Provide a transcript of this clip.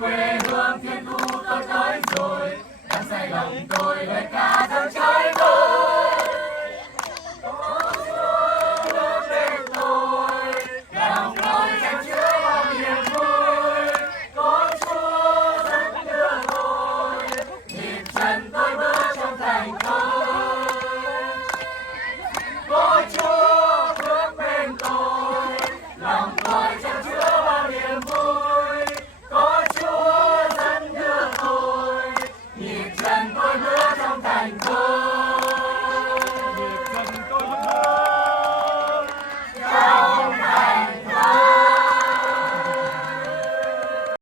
quê hương thiên thu tôi tới rồi, đang say lòng tôi lên